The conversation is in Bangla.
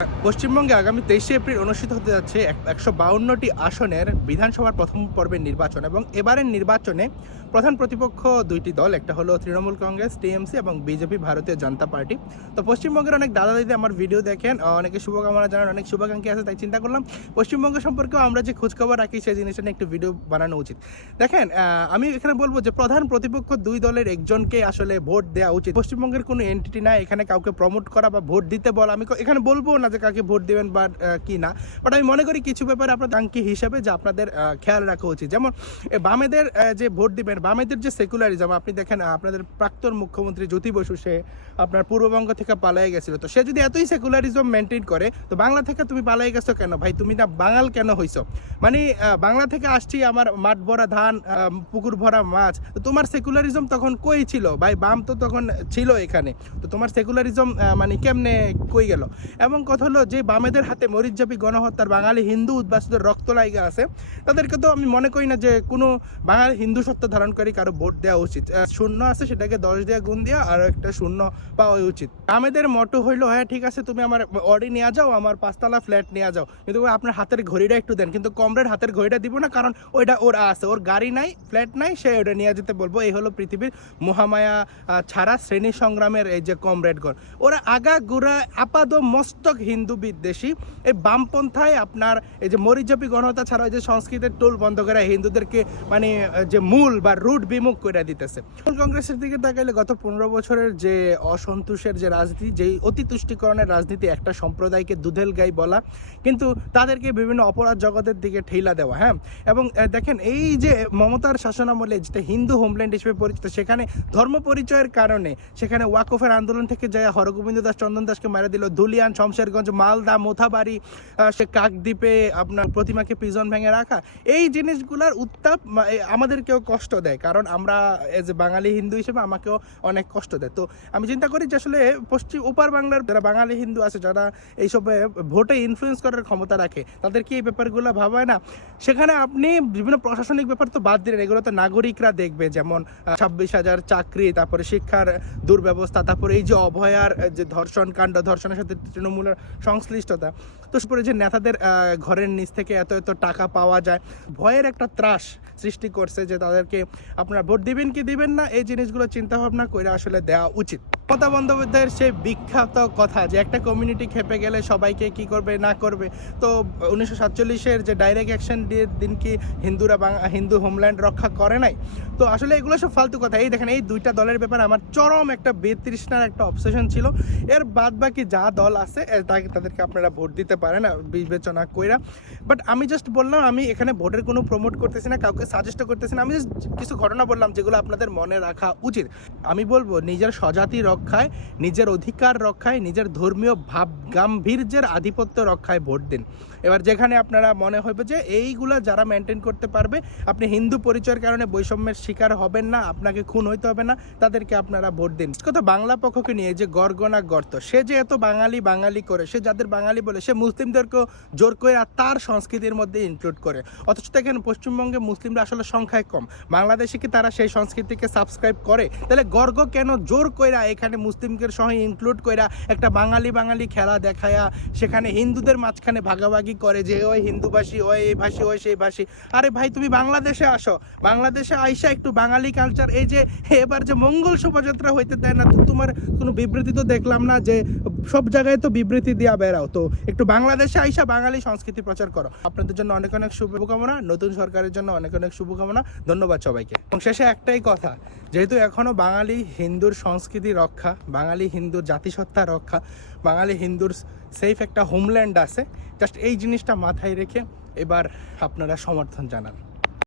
পশ্চিমবঙ্গে আগামী 23শে এপ্রিল অনুষ্ঠিত হতে যাচ্ছে 152টি আসনের বিধানসভার প্রথম পর্বের নির্বাচন এবং এবারের নির্বাচনে প্রধান প্রতিপক্ষ দুইটি দল, একটা হলো তৃণমূল কংগ্রেস টিএমসি এবং বিজেপি ভারতীয় জনতা পার্টি। তো পশ্চিমবঙ্গের অনেক দাদা দিদি আমার ভিডিও দেখেন, অনেকে শুভকামনা জানান, অনেক শুভাকাঙ্ক্ষী আছে, তাই চিন্তা করলাম পশ্চিমবঙ্গ সম্পর্কেও আমরা যে খোঁজখবর রাখি সেই জিনিসটা নিয়ে একটু ভিডিও বানানো উচিত। দেখেন, আমি এখানে বলবো যে প্রধান প্রতিপক্ষ দুই দলের একজনকে আসলে ভোট দেওয়া উচিত। পশ্চিমবঙ্গের কোনো এন্টিটি না এখানে কাউকে প্রমোট করা বা ভোট দিতে বলা, আমি এখানে বলবো না যে কাকে ভোট দেবেন বা কি না, বাট আমি মনে করি কিছু ব্যাপারে আপনার আঙ্কি হিসাবে যে আপনাদের খেয়াল রাখা উচিত। যেমন বামেদের যে ভোট দিবেন, বামেদের যে সেকুলারিজম, আপনি দেখেন আপনাদের প্রাক্তন মুখ্যমন্ত্রী জ্যোতি বসু, সে আপনার পূর্ববঙ্গ থেকে পালিয়ে গেছিল। তো সে যদি এতই সেকুলারিজম মেনটেন করে, তো বাংলা থেকে তুমি পালিয়ে গেছো কেন ভাই? তুমি না বাঙাল কেন হইছো? মানে বাংলা থেকে আসছি, আমার মাঠ ভরা ধান, পুকুর ভরা মাছ, তো তোমার সেকুলারিজম তখন কই ছিল ভাই? বাম তো তখন ছিল এখানে, তো তোমার সেকুলারিজম মানে কেমনে কই গেল? এবং কথা হলো যে বামেদের হাতে মরিচঝাপি গণহত্যার বাঙালি হিন্দু উদ্বাস্তুদের রক্ত লাইগা আছে, তাদেরকে তো আমি মনে করি না যে কোনো বাঙালি হিন্দু সত্য ধারণ করে কারো ভোট দেওয়া উচিত। শূন্য আছে সেটাকে 10 দিয়ে গুণ দিয়া আর একটা শূন্য পাওয়া উচিত। বামেদের মতো হইলো, হ্যাঁ ঠিক আছে তুমি আমার অডি নিয়ে যাও, আমার 5 তলা ফ্ল্যাট নিয়ে যাও, কিন্তু আপনার হাতের ঘড়িটা একটু দেন, কিন্তু কমরেড হাতের ঘড়িটা দিব না, কারণ ওইটা ওর আছে, ওর গাড়ি নাই, ফ্ল্যাট নাই, সে ওটা নিয়ে যেতে বলবো। এই হলো পৃথিবীর মহামায়া ছাড়া শ্রেণী সংগ্রামের এই যে কমরেডগণ, ওরা আগা গোড়া আপাদ মস্তক হিন্দু বিদ্বেষী। এই বামপন্থায় আপনার এই যে মরিচঝাপি গণহত্যা ছাড়া যে সংস্কৃতের টোল বন্ধ করে হিন্দুদেরকে মানে যে মূল বা রুট বিমুখ করে দিতেছে। কংগ্রেসের দিকে তাকাইলে গত 15 বছরের যে অসন্তোষের যে রাজনীতি, যে অতি তুষ্টিকরণের রাজনীতি, একটা সম্প্রদায়কে দুধেল গাই বলা, কিন্তু তাদেরকে বিভিন্ন অপরাধ জগতের দিকে ঠেলা দেওয়া। হ্যাঁ, এবং দেখেন এই যে মমতার শাসনামলে যেটা হিন্দু হোমল্যান্ড হিসেবে পরিচিত, সেখানে ধর্ম পরিচয়ের কারণে সেখানে ওয়াকফের আন্দোলন থেকে যায় হরগোবিন্দ দাস, চন্দন দাসকে মারা দিল, ধুলিয়ান, শমশেরগঞ্জ, মালদা, মোথাবাড়ি, সে কাকদ্বীপে আপনার প্রতিমাকে প্রিজন ভেঙে রাখা, এই জিনিসগুলোর উত্তাপ আমাদেরকেও কষ্ট দেয়, কারণ আমরা এজ এ বাঙালি হিন্দু হিসেবে আমাকেও অনেক কষ্ট দেয়। তো আমি চিন্তা করি যে আসলে পশ্চিম ওপার বাংলার যারা বাঙালি হিন্দু আছে, যারা এইসব ভোটে ইনফ্লুয়েন্স করার ক্ষমতা রাখে, তাদের কি এই ব্যাপারগুলো ভাবায় না? সেখানে আপনি বিভিন্ন প্রশাসনিক ব্যাপার তো বাদ দিলেন, এগুলো তো নাগরিকরা দেখবে, যেমন 26,000 চাকরি, তারপরে শিক্ষার দুর্ব্যবস্থা, তারপরে এই যে অভয়ার যে ধর্ষণ কাণ্ড, ধর্ষণের সাথে তৃণমূলের সংশ্লিষ্টতা, তো সেপরে যে নেতাদের ঘরের নিচ থেকে এত এত টাকা পাওয়া যায়, ভয়ের একটা ত্রাস সৃষ্টি করছে যে তাদেরকে আপনারা ভোট দিবেন কি দিবেন না, এই জিনিসগুলো চিন্তা ভাবনা করে আসলে দেওয়া উচিত। মমতা বন্দ্যোপাধ্যায়ের সেই বিখ্যাত কথা যে একটা কমিউনিটি খেপে গেলে সবাইকে কি করবে না করবে, তো 1947-এর যে ডাইরেক্ট অ্যাকশন দিন কি হিন্দুরা হিন্দু হোমল্যান্ড রক্ষা করে নাই? তো আসলে এগুলো সব ফালতু কথা। এই দেখেন, এই দুইটা দলের ব্যাপারে আমার চরম একটা বেতৃষ্ণার একটা অবসেশন ছিল। এর বাদ বাকি যা দল আছে তাদেরকে আপনারা ভোট দিতে পারেন বিবেচনা কইরা। বাট আমি জাস্ট বললাম, আমি এখানে ভোটের কোনো প্রমোট করতেছি না, কাউকে সাজেস্ট করতেছি না, আমি জাস্ট কিছু ঘটনা বললাম যেগুলো আপনাদের মনে রাখা উচিত। আমি বলবো নিজের স্বজাতি রক্ষায়, নিজের অধিকার রক্ষায়, নিজের ধর্মীয় ভাব গাম্ভীর্যের আধিপত্য রক্ষায় ভোট দিন। এবার যেখানে আপনারা মনে হবে যে এইগুলা যারা মেনটেন করতে পারবে, আপনি হিন্দু পরিচয়ের কারণে বৈষম্যের শিকার হবেন না, আপনাকে খুন হইতে হবে না, তাদেরকে আপনারা ভোট দিন। কথা বাংলা পক্ষকে নিয়ে যে গর্গনা গর্ত, সে যে এত বাঙালি বাঙালি করে, সে যাদের বাঙালি বলে, সে মুসলিমদেরকেও জোর করে আর তার সংস্কৃতির মধ্যে ইনক্লুড করে। অথচ দেখেন পশ্চিমবঙ্গে মুসলিমরা আসলে সংখ্যায় কম, বাংলাদেশে কি তারা সেই সংস্কৃতিকে সাবস্ক্রাইব করে? তাহলে গর্গ কেন জোর কইরা এখানে মুসলিমদের সহ ইনক্লুড কইরা একটা বাঙালি বাঙালি খেলা দেখায়া সেখানে হিন্দুদের মাঝখানে ভাগাভাগি করে যে ওই হিন্দুভাষী, ওই এই ভাষী, ওই সেই ভাষী? আরে ভাই, তুমি বাংলাদেশে আসো, বাংলাদেশে আইসা একটু বাঙালি কালচার, এই যে এবার যে মঙ্গল শোভাযাত্রা হইতে দেয় না, তো তোমার কোনো বিবৃতি তো দেখলাম না, যে সব জায়গায় তো বিবৃতি দিয়া বেরাও, তো একটু বাংলাদেশে আইসা বাঙালি সংস্কৃতি প্রচার করো। আপনাদের জন্য অনেক অনেক শুভকামনা, নতুন সরকারের জন্য অনেক অনেক শুভকামনা, ধন্যবাদ সবাইকে। এবং শেষে একটাই কথা, যেহেতু এখনো বাঙালি হিন্দুর সংস্কৃতি রক্ষা, বাঙালি হিন্দুর জাতিসত্তা রক্ষা, বাঙালি হিন্দুর সেফ একটা হোমল্যান্ড আছে, জাস্ট এই জিনিসটা মাথায় রেখে এবার আপনারা সমর্থন জানান।